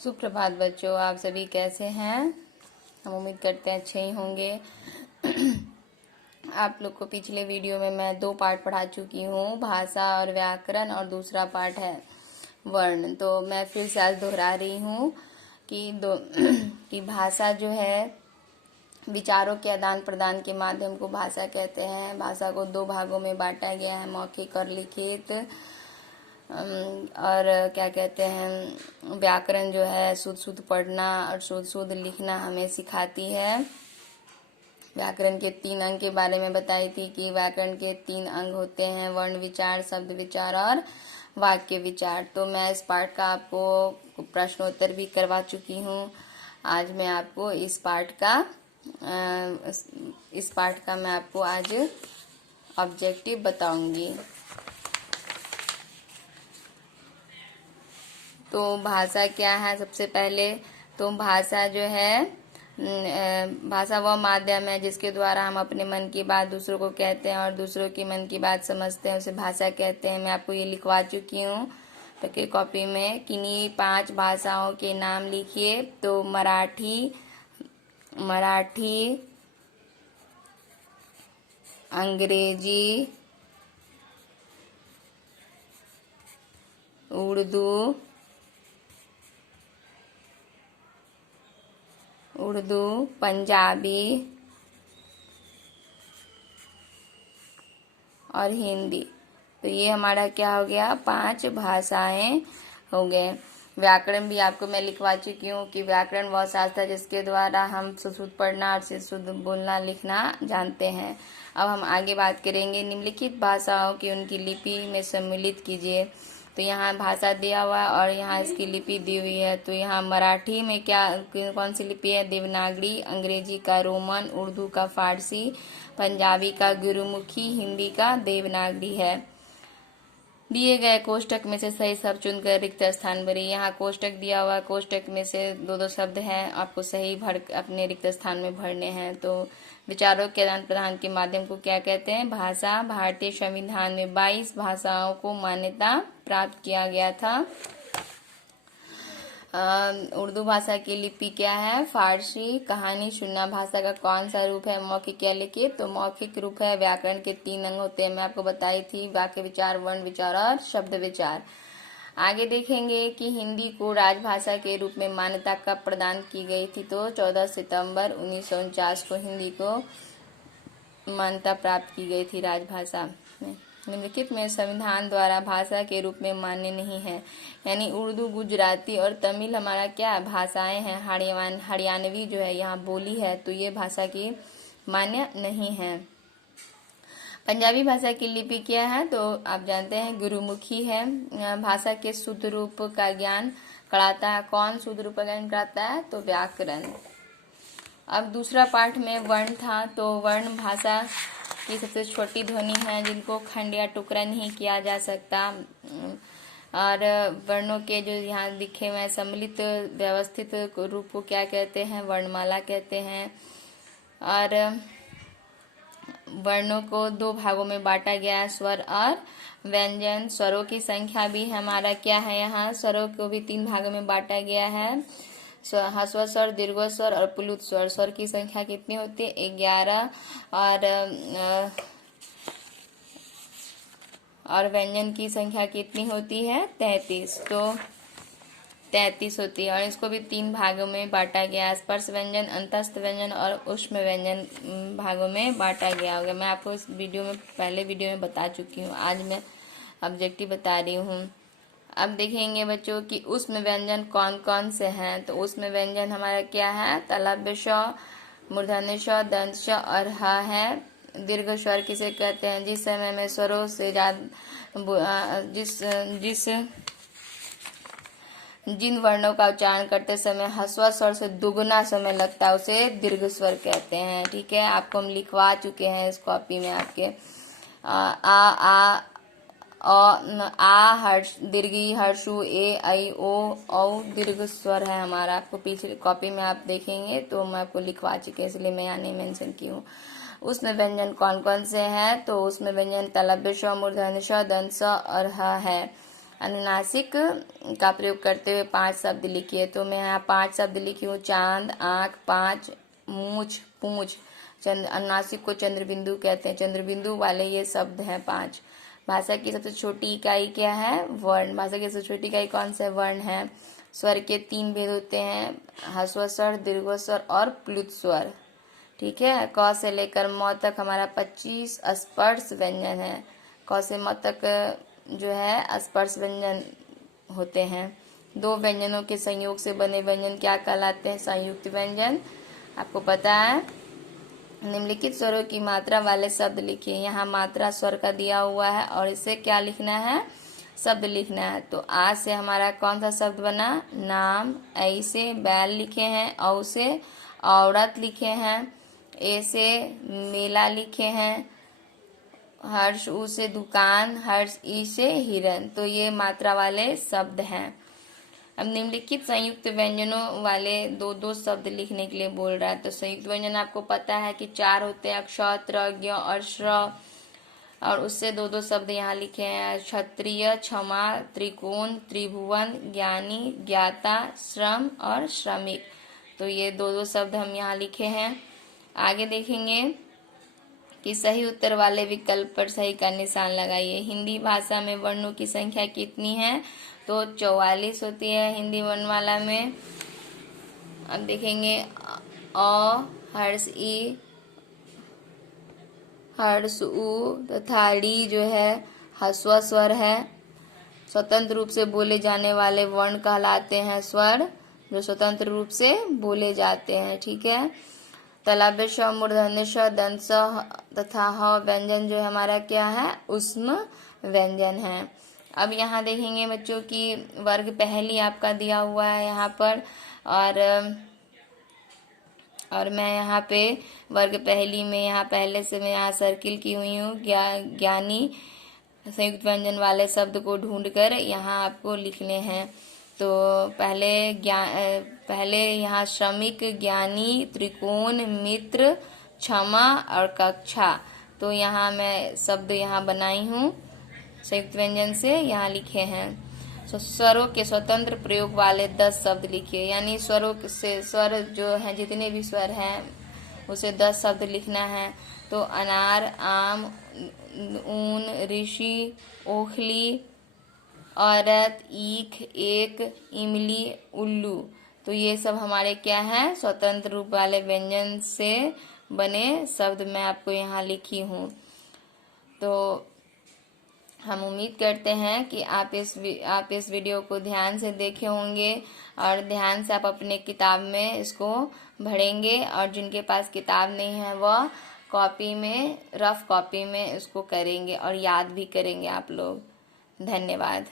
सुप्रभात बच्चों, आप सभी कैसे हैं। हम उम्मीद करते हैं अच्छे ही होंगे। आप लोग को पिछले वीडियो में मैं 2 पार्ट पढ़ा चुकी हूँ, भाषा और व्याकरण, और दूसरा पार्ट है वर्ण। तो मैं फिर से आज दोहरा रही हूँ कि भाषा जो है विचारों के आदान प्रदान के माध्यम को भाषा कहते हैं। भाषा को 2 भागों में बांटा गया है, मौखिक और लिखित। और क्या कहते हैं, व्याकरण जो है शुद्ध शुद्ध पढ़ना और शुद्ध शुद्ध लिखना हमें सिखाती है। व्याकरण के 3 अंग के बारे में बताई थी कि व्याकरण के 3 अंग होते हैं, वर्ण विचार, शब्द विचार और वाक्य विचार। तो मैं इस पार्ट का आपको प्रश्नोत्तर भी करवा चुकी हूँ। आज मैं आपको इस पार्ट का मैं आपको आज ऑब्जेक्टिव बताऊंगी। तो भाषा क्या है, सबसे पहले तो भाषा जो है भाषा वह माध्यम है जिसके द्वारा हम अपने मन की बात दूसरों को कहते हैं और दूसरों की मन की बात समझते हैं, उसे भाषा कहते हैं। मैं आपको ये लिखवा चुकी हूँ तो कॉपी में। किन्हीं 5 भाषाओं के नाम लिखिए। तो मराठी, अंग्रेजी, उर्दू, पंजाबी और हिंदी। तो ये हमारा क्या हो गया, 5 भाषाएं हो गए। व्याकरण भी आपको मैं लिखवा चुकी हूँ कि व्याकरण वह शास्त्र है जिसके द्वारा हम शुद्ध पढ़ना और शुद्ध बोलना लिखना जानते हैं। अब हम आगे बात करेंगे निम्नलिखित भाषाओं की उनकी लिपि में सम्मिलित कीजिए। तो यहाँ भाषा दिया हुआ है और यहाँ इसकी लिपि दी हुई है। तो यहाँ मराठी में क्या कौन सी लिपि है, देवनागरी, अंग्रेजी का रोमन, उर्दू का फारसी, पंजाबी का गुरुमुखी, हिंदी का देवनागरी है। दिए गए कोष्टक में से सही शब्द चुनकर रिक्त स्थान भरिए। यहाँ कोष्टक दिया हुआ, कोष्टक में से 2-2 शब्द हैं, आपको सही भर अपने रिक्त स्थान में भरने हैं। तो विचारों के आदान प्रदान के माध्यम को क्या कहते हैं, भाषा। भारतीय संविधान में 22 भाषाओं को मान्यता प्राप्त किया गया था। उर्दू भाषा की लिपि क्या है, फारसी। कहानी सुनना भाषा का कौन सा रूप है, मौखिक या लिखित। तो मौखिक रूप है। व्याकरण के 3 अंग होते हैं, मैं आपको बताई थी, वाक्य विचार, वर्ण विचार और शब्द विचार। आगे देखेंगे कि हिंदी को राजभाषा के रूप में मान्यता कब प्रदान की गई थी। तो 14 सितंबर 1949 को हिंदी को मान्यता प्राप्त की गई थी राजभाषा में। निम्नलिखित में संविधान द्वारा भाषा के रूप में मान्य नहीं है, यानी उर्दू, गुजराती और तमिल हमारा क्या भाषाएं हैं। हरियाणवी जो है यहाँ बोली है, तो ये भाषा की मान्य नहीं है। पंजाबी भाषा की लिपि क्या है, तो आप जानते हैं गुरुमुखी है। भाषा के शुद्ध रूप का ज्ञान कराता है। कौन शुद्ध रूप का ज्ञान कराता है, तो व्याकरण। अब दूसरा पाठ में वर्ण था। तो वर्ण भाषा की सबसे छोटी ध्वनि है जिनको खंड या टुकड़ा नहीं किया जा सकता। और वर्णों के जो यहाँ दिखे हुए सम्मिलित व्यवस्थित रूप को क्या कहते हैं, वर्णमाला कहते हैं। और वर्णों को 2 भागों में बांटा गया है, स्वर और व्यंजन। स्वरों की संख्या भी हमारा क्या है, यहाँ स्वरों को भी 3 भागों में बांटा गया है, ह्रस्व स्वर, दीर्घ स्वर और प्लुत स्वर। स्वर की संख्या कितनी होती है, 11। और व्यंजन की संख्या कितनी होती है, 33। तो 33 होती है। और इसको भी 3 भागों में बांटा गया, स्पर्श व्यंजन, अंतस्थ व्यंजन और ऊष्म व्यंजन भागों में बांटा गया होगा। मैं आपको इस पहले वीडियो में बता चुकी हूँ, आज मैं ऑब्जेक्टिव बता रही हूँ। अब देखेंगे बच्चों कि ऊष्म व्यंजन कौन कौन से हैं। तो ऊष्म व्यंजन हमारा क्या है, तालव्य श, मूर्धन्य श, दंत श और ह है। दीर्घ स्वर किसे कहते हैं, जिस समय में स्वरों से जिन वर्णों का उच्चारण करते समय ह्रस्व स्वर से दुगुना समय लगता है, उसे दीर्घ स्वर कहते हैं। ठीक है, आपको हम लिखवा चुके हैं इस कॉपी में आपके। आ हर्ष, दीर्घी, हर्षु, ए, ऐ, ओ, औ दीर्घ स्वर है हमारा। आपको पीछे कॉपी में आप देखेंगे तो मैं आपको लिखवा चुके हैं, इसलिए मैं यहाँ नहीं मेंशन की हूँ। उसमें व्यंजन कौन कौन से हैं, तो उसमें व्यंजन तालव्य श, मूर्धन्य श, दंत स और ह है। अनुनासिक का प्रयोग करते हुए 5 शब्द लिखिए। तो मैं यहाँ 5 शब्द लिखी हूँ। चांद, आँख, 5, मूछ, पूंछ। अनुनासिक को चंद्रबिंदु कहते हैं। चंद्रबिंदु वाले ये शब्द हैं 5। भाषा की सबसे छोटी इकाई क्या है? वर्ण। भाषा की सबसे छोटी इकाई कौन सा वर्ण है? स्वर के 3 भेद होते हैं, ह्रस्व स्वर, दीर्घ स्वर और प्लुत स्वर। ठीक है। क से लेकर म तक हमारा 25 स्पर्श व्यंजन है। क से म तक जो है स्पर्श व्यंजन होते हैं। 2 व्यंजनों के संयोग से बने व्यंजन क्या कहलाते हैं? संयुक्त व्यंजन। आपको पता है। निम्नलिखित स्वरों की मात्रा वाले शब्द लिखिए। यहाँ मात्रा स्वर का दिया हुआ है और इसे क्या लिखना है? शब्द लिखना है। तो आ से हमारा कौन सा शब्द बना? नाम। ऐ से बैल लिखे हैं। औ से औरत लिखे हैं। ए से मेला लिखे हैं। हर्ष उ से दुकान। हर्ष ई से हिरन। तो ये मात्रा वाले शब्द हैं। अब निम्नलिखित संयुक्त व्यंजनों वाले 2-2 शब्द लिखने के लिए बोल रहा है। तो संयुक्त व्यंजन आपको पता है कि 4 होते हैं, क्ष, त्र, ज्ञ और श्र। और उससे 2-2 शब्द यहाँ लिखे हैं, क्षत्रिय, क्षमा, त्रिकोण, त्रिभुवन, ज्ञानी, ज्ञाता, श्रम और श्रमिक। तो ये 2-2 शब्द हम यहाँ लिखे हैं। आगे देखेंगे कि सही उत्तर वाले विकल्प पर सही का निशान लगाइए। हिंदी भाषा में वर्णों की संख्या कितनी है? तो 44 होती है हिंदी वर्णमाला में। अब देखेंगे अ, हर्ष ई, हर्ष उ तथा ड़ी जो है ह्रस्व स्वर है। स्वतंत्र रूप से बोले जाने वाले वर्ण कहलाते हैं स्वर, जो स्वतंत्र रूप से बोले जाते हैं। ठीक है। तालव्य श, मूर्धन्य श, दंत स तथा ह व्यंजन जो हमारा क्या है? ऊष्म व्यंजन है। अब यहाँ देखेंगे बच्चों की वर्ग पहली आपका दिया हुआ है यहाँ पर, और मैं यहाँ पे वर्ग पहली में यहाँ पहले से मैं यहाँ सर्किल की हुई हूँ। ज्ञानी संयुक्त व्यंजन वाले शब्द को ढूंढकर यहाँ आपको लिखने हैं। तो पहले यहाँ श्रमिक, ज्ञानी, त्रिकोण, मित्र, क्षमा और कक्षा। तो यहाँ मैं शब्द यहाँ बनाई हूँ संयुक्त व्यंजन से, यहाँ लिखे हैं। स्वरों के स्वतंत्र प्रयोग वाले 10 शब्द लिखिए। यानी स्वरों से स्वर जो हैं, जितने भी स्वर हैं उसे 10 शब्द लिखना है। तो अनार, आम, ऊन, ऋषि, ओखली, औरत, ईख, एक, इमली, उल्लू। तो ये सब हमारे क्या हैं? स्वतंत्र रूप वाले व्यंजन से बने शब्द मैं आपको यहाँ लिखी हूँ। तो हम उम्मीद करते हैं कि आप इस वीडियो को ध्यान से देखे होंगे और ध्यान से आप अपने किताब में इसको पढ़ेंगे, और जिनके पास किताब नहीं है वह कॉपी में, रफ कॉपी में इसको करेंगे और याद भी करेंगे आप लोग। धन्यवाद।